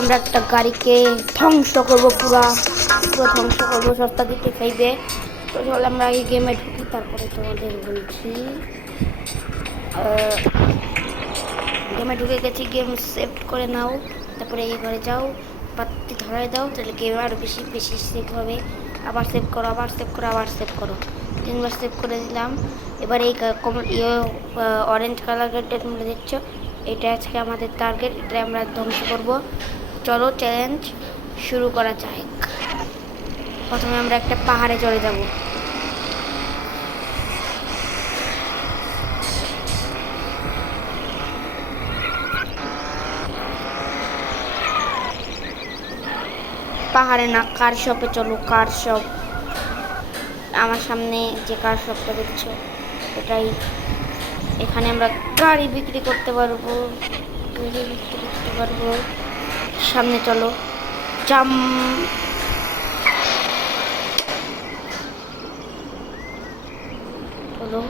আমরা একটা গাড়িকে ধ্বংস করবো, পুরো ধ্বংস করবো সস্তা দিতে চাইবে। তো চলে আমরা এই গেমে ঢুকি, তারপরে তোমাদের বলছি। গেমে ঢুকে গেছি, গেম সেভ করে নাও, তারপরে এই ঘরে যাও, বাতি ধরাই দাও, তাহলে গেম আরও বেশি বেশি সেভ হবে। আবার সেভ করো, আবার সেভ করো, আবার সেভ করো, 3বার সেভ করে দিলাম। এবার এই অরেঞ্জ কালার গেটটা তোমরা দেখছো, এটা আজকে আমাদের টার্গেট, এটা আমরা ধ্বংস করব। চলো চ্যালেঞ্জ শুরু করা যাক। প্রথমে আমরা একটা পাহাড়ে চলে যাব। পাহাড়ে না, কার শপে চলো, কার শপ। আমার সামনে যে কার শপটা দেখছো এটাই। এখানে আমরা গাড়ি বিক্রি করতে পারবো, সামনে চলো, জাম। চলো,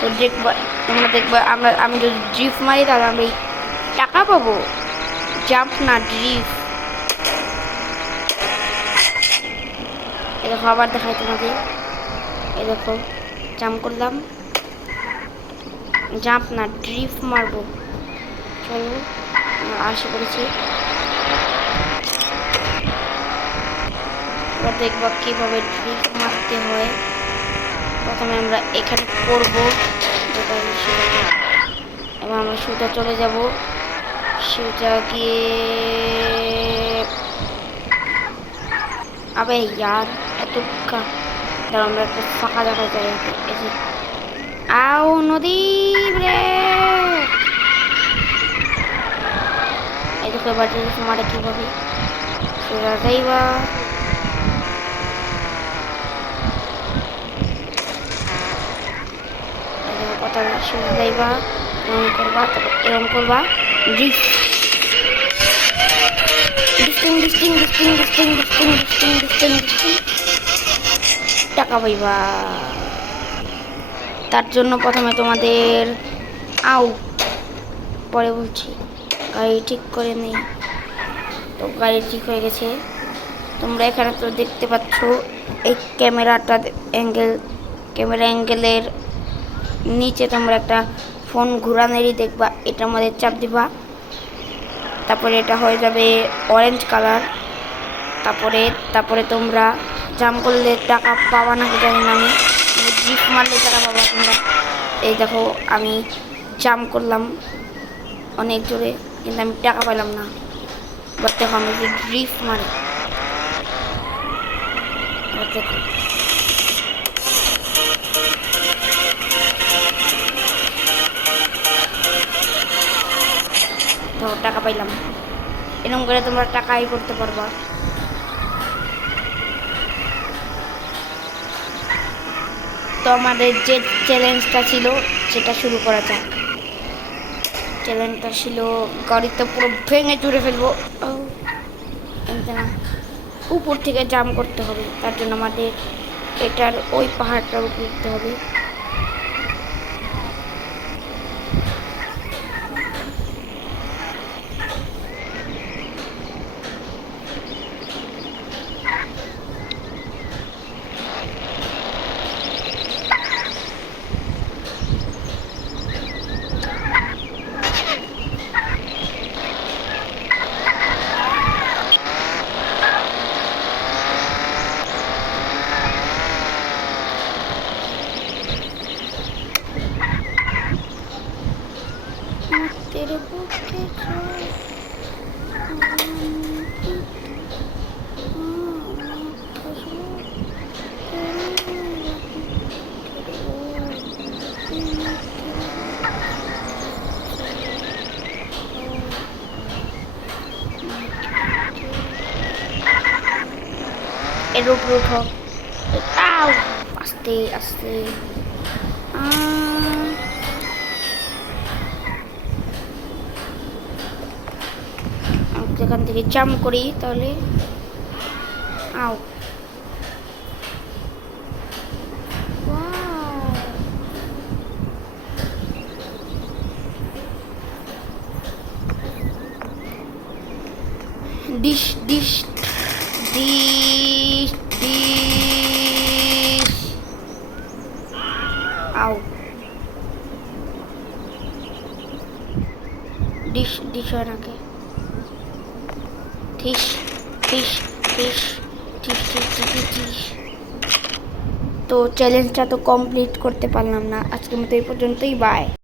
তো দেখবা, তোমরা দেখবা আমি যদি ড্রিফট মারি তাহলে আমরা টাকা পাবো। জাম্প না, ড্রিফট। এ দেখো, আবার দেখাই তোমাদের। এ দেখো, জাম্প করলাম, জাম্প না, ড্রিফট মারবো। চলো, আশা করেছি। এবার দেখবা কিভাবে ড্রিফট মারতে হয়। প্রথমে আমরা এখানে পড়বো, এবার আমরা সোজা চলে যাব, সোজা গিয়ে আবে ইয়ার এত দাঁড়া, আমরা একটা ফাঁকা জায়গা যাই। এসে আও নদী রে, এই দেখো এবার মারে কিভাবে সোজা যাইবা। কথা সোজা যাইবা, এরকম করবা, তারপর এরকম করবা, টাকা পাইবা। তার জন্য প্রথমে তোমাদের পরে বলছি, গাড়ি ঠিক করে নেই। তো গাড়ি ঠিক হয়ে গেছে। তোমরা এখানে তো দেখতে পাচ্ছ এই ক্যামেরা অ্যাঙ্গেলের নিচে তোমরা একটা ফোন ঘুরানেরই দেখবা, এটার মধ্যে চাপ দিবা, তারপরে এটা হয়ে যাবে অরেঞ্জ কালার। তারপরে তোমরা জাম্প করলে টাকা পাবা নাকি জানি না, আমি ড্রিফট মারলে টাকা পাবা তোমরা। এই দেখো আমি জাম্প করলাম অনেক জোরে, কিন্তু আমি টাকা পেলাম না। বাট দেখো আমি যদি ড্রিফট মারি, দেখো তো টাকা পাইলাম। এরকম করে তোমরা টাকাই করতে পারবা। তো আমাদের যে চ্যালেঞ্জটা ছিল সেটা শুরু করা যাক। চ্যালেঞ্জটা ছিল গাড়িতে পুরো ভেঙে চুরে ফেলবো, না, উপর থেকে জাম্প করতে হবে। তার জন্য আমাদের এটার ওই পাহাড়টার উপর উঠতে হবে। এর উপরে উঠো, আস্তে আস্তে। যেখান থেকে জাম্প করি তাহলে ডিশ ডিশ ডিশ ডিশ আউ ডিশ ডিশ হয় নাকি dish dish dish dish dish dish dish. তো চ্যালেঞ্জটা তো কমপ্লিট করতে পারলাম না, আজকের মতো এই পর্যন্তই, বাই।